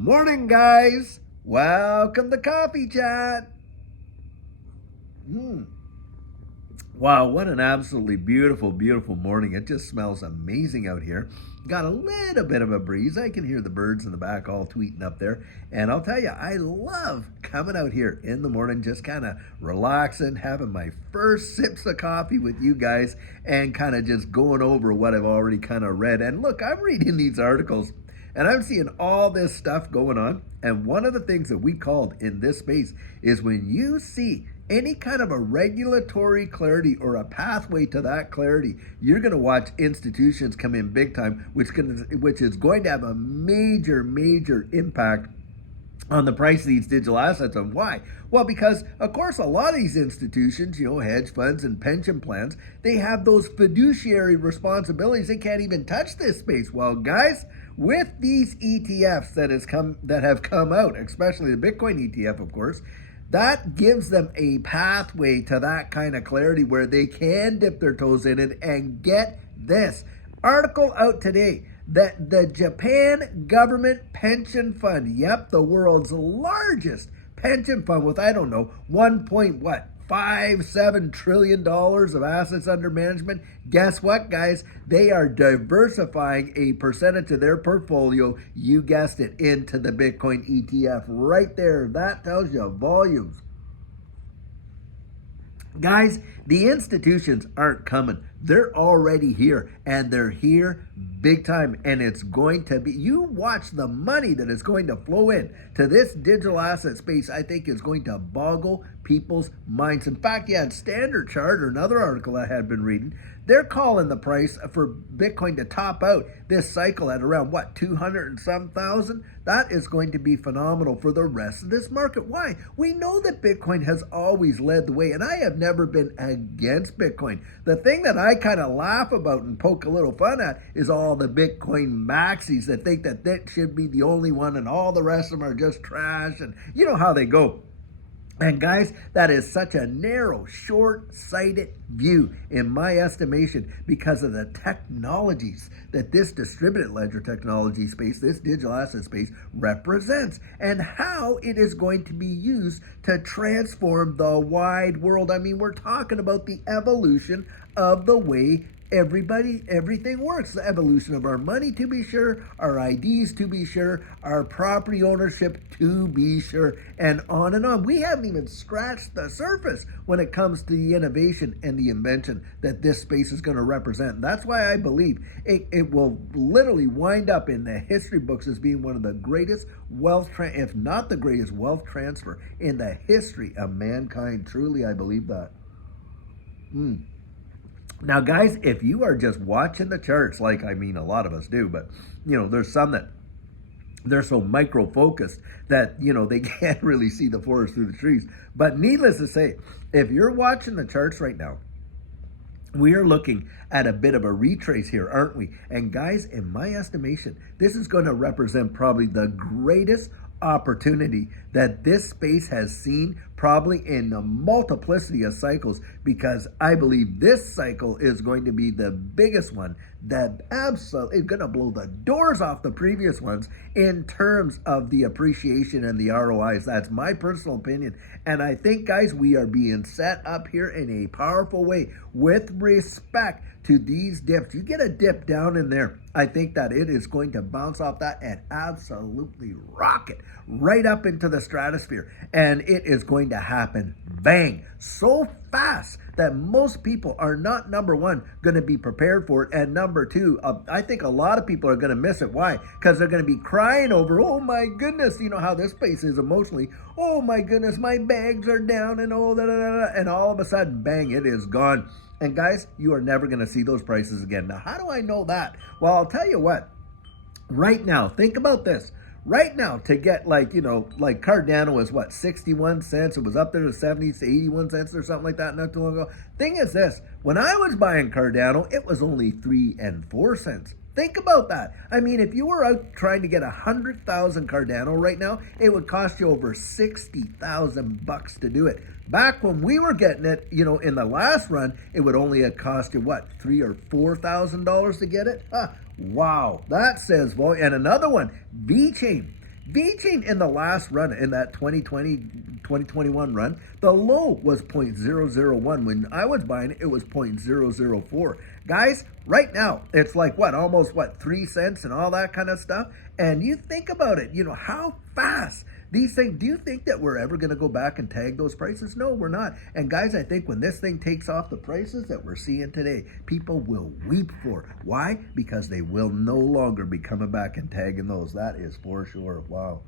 Morning, guys. Welcome to Coffee Chat. Wow, what an absolutely beautiful, beautiful morning. It just smells amazing out here. Got a little bit of a breeze. I can hear the birds in the back all tweeting up there. And I'll tell you, I love coming out here in the morning, just kind of relaxing, having my first sips of coffee with you guys, and kind of just going over what I've already kind of read. And look, I'm reading these articles and I'm seeing all this stuff going on. And one of the things that we called in this space is when you see any kind of a regulatory clarity or a pathway to that clarity, you're going to watch institutions come in big time, which is going to have a major, major impact on the price of these digital assets. And why? Well, because of course a lot of these institutions, hedge funds and pension plans, they have those fiduciary responsibilities. They can't even touch this space. Well, guys, with these ETFs that have come out, especially the Bitcoin ETF, of course, that gives them a pathway to that kind of clarity where they can dip their toes in it. And get this article out today that the Japan government pension fund, yep, the world's largest pension fund with, I don't know, 1.57 trillion dollars of assets under management. Guess what, guys? They are diversifying a percentage of their portfolio, you guessed it, into the Bitcoin ETF right there. That tells you volumes. Guys, the institutions aren't coming. They're already here, and they're here big time. And it's going to be, you watch the money that is going to flow in to this digital asset space. I think is going to boggle people's minds. In fact, yeah, Standard Chartered, another article I had been reading, they're calling the price for Bitcoin to top out this cycle at around 200 and some thousand. That is going to be phenomenal for the rest of this market. Why? We know that Bitcoin has always led the way, and I have never been against Bitcoin. The thing that I kind of laugh about and poke a little fun at is all the Bitcoin maxis that think that should be the only one and all the rest of them are just trash, and you know how they go. And guys, that is such a narrow, short-sighted view in my estimation because of the technologies that this distributed ledger technology space, this digital asset space represents, and how it is going to be used to transform the wide world. I mean, we're talking about the evolution of the way everything works. The evolution of our money, to be sure, our IDs, to be sure, our property ownership, to be sure, and on and on. We haven't even scratched the surface when it comes to the innovation and the invention that this space is going to represent. And that's why I believe it will literally wind up in the history books as being one of the greatest if not the greatest wealth transfer in the history of mankind. Truly, I believe that. Now, guys, if you are just watching the charts, like, I mean, a lot of us do, but, there's some that they're so micro-focused that, they can't really see the forest through the trees. But needless to say, if you're watching the charts right now, we are looking at a bit of a retrace here, aren't we? And guys, in my estimation, this is going to represent probably the greatest opportunity that this space has seen probably in the multiplicity of cycles, because I believe this cycle is going to be the biggest one that absolutely is going to blow the doors off the previous ones in terms of the appreciation and the ROIs. That's my personal opinion. And I think, guys, we are being set up here in a powerful way with respect to these dips. You get a dip down in there, I think that it is going to bounce off that and absolutely rocket right up into the stratosphere. And it is going to happen bang, so fast that most people are not, number one, going to be prepared for it. And number two, I think a lot of people are going to miss it. Why? Because they're going to be crying over, oh my goodness, you know how this space is emotionally. Oh my goodness, my bags are down and all that. And all of a sudden, bang, it is gone. And guys, you are never going to see those prices again. Now, how do I know that? Well, I'll tell you what. Right now, think about this. Right now, to get like Cardano was 61 cents. It was up there to 70 to 81 cents or something like that not too long ago. Thing is this, when I was buying Cardano, it was only 3 and 4 cents. Think about that. I mean, if you were out trying to get 100,000 Cardano right now, it would cost you over $60,000 to do it. Back when we were getting it, in the last run, it would only have cost you $3,000 or $4,000 to get it. Wow, that says volume. And another one, VeChain. VeChain in the last run, in that 2021 run, the low was 0.001. When I was buying it, it was 0.004. Guys, right now, it's like what, almost what, 3 cents and all that kind of stuff? And you think about it, you know, how fast these things, do you think that we're ever going to go back and tag those prices? No, we're not. And guys, I think when this thing takes off, the prices that we're seeing today, people will weep for. Why? Because they will no longer be coming back and tagging those. That is for sure. Wow.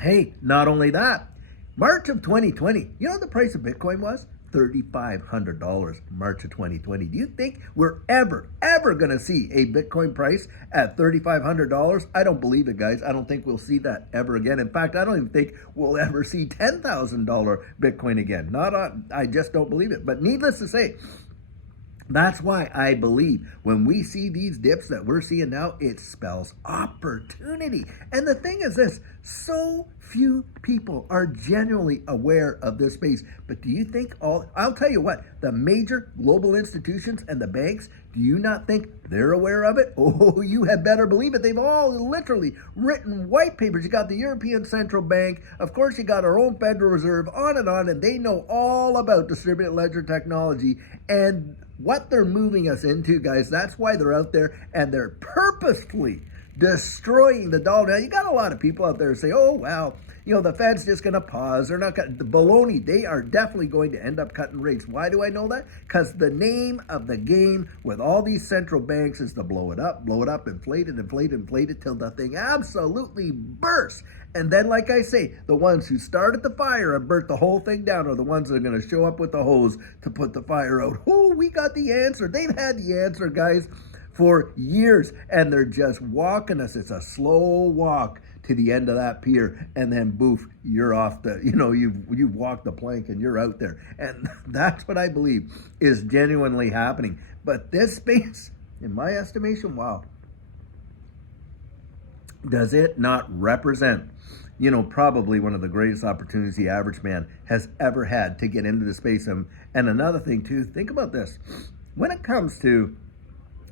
Hey, not only that, March of 2020, you know what the price of Bitcoin was? $3,500, March of 2020. Do you think we're ever going to see a Bitcoin price at $3,500? I don't believe it, guys. I don't think we'll see that ever again. In fact, I don't even think we'll ever see $10,000 Bitcoin again. I just don't believe it. But needless to say, that's why I believe when we see these dips that we're seeing now, it spells opportunity. And the thing is this, so few people are genuinely aware of this space. But do you think I'll tell you what, the major global institutions and the banks, do you not think they're aware of it? Oh, you had better believe it. They've all literally written white papers. You got the European Central Bank. Of course, you got our own Federal Reserve, on, and they know all about distributed ledger technology and what they're moving us into, guys. That's why they're out there and they're purposefully destroying the dollar. Now, you got a lot of people out there who say, oh, well, you know, the Fed's just going to pause. They're not going to, the baloney, they are definitely going to end up cutting rates. Why do I know that? Because the name of the game with all these central banks is to blow it up, inflate it till the thing absolutely bursts. And then, like I say, the ones who started the fire and burnt the whole thing down are the ones that are going to show up with the hose to put the fire out. Oh, we got the answer. They've had the answer, guys, for years, and they're just walking us. It's a slow walk to the end of that pier, and then boof, you're off the, you know, you've walked the plank and you're out there. And that's what I believe is genuinely happening. But this space, in my estimation, wow, does it not represent, you know, probably one of the greatest opportunities the average man has ever had to get into the space? And another thing too, think about this. When it comes to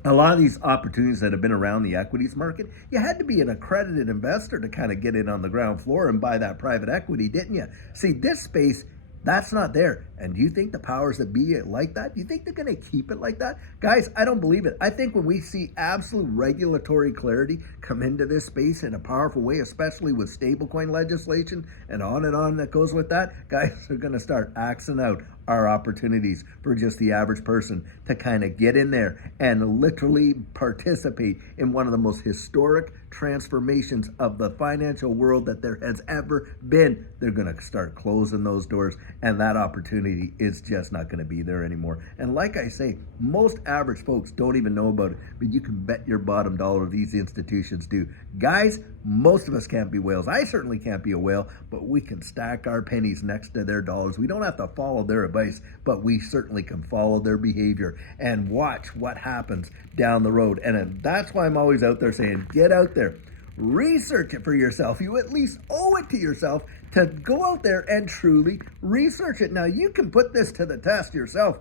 a lot of these opportunities that have been around the equities market, you had to be an accredited investor to kind of get in on the ground floor and buy that private equity, didn't you? See, this space, that's not there. And do you think the powers that be like that? Do you think they're going to keep it like that? Guys, I don't believe it. I think when we see absolute regulatory clarity come into this space in a powerful way, especially with stablecoin legislation and on that goes with that, guys are going to start axing out our opportunities for just the average person to kind of get in there and literally participate in one of the most historic transformations of the financial world that there has ever been. They're going to start closing those doors, and that opportunity is just not going to be there anymore. And like I say, most average folks don't even know about it, but you can bet your bottom dollar these institutions do. Guys, most of us can't be whales. I certainly can't be a whale, but we can stack our pennies next to their dollars. We don't have to follow their advice, but we certainly can follow their behavior and watch what happens down the road. And that's why I'm always out there saying, get out there, research it for yourself. You at least owe it to yourself to go out there and truly research it. Now, you can put this to the test yourself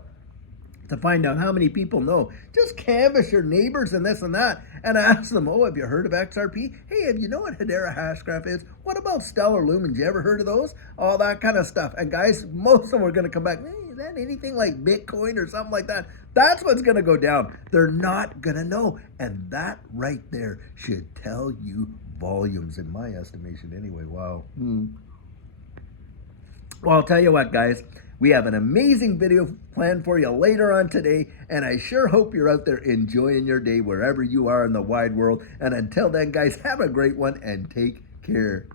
to find out how many people know. Just canvass your neighbors and this and that and ask them, oh, have you heard of XRP? Hey, have you know what Hedera Hashgraph is? What about Stellar Lumens? You ever heard of those? All that kind of stuff. And guys, most of them are going to come back, hey, is that anything like Bitcoin or something like that? That's what's going to go down. They're not going to know. And that right there should tell you volumes, in my estimation anyway. Wow. Well, I'll tell you what, guys. We have an amazing video planned for you later on today, and I sure hope you're out there enjoying your day wherever you are in the wide world. And until then, guys, have a great one and take care.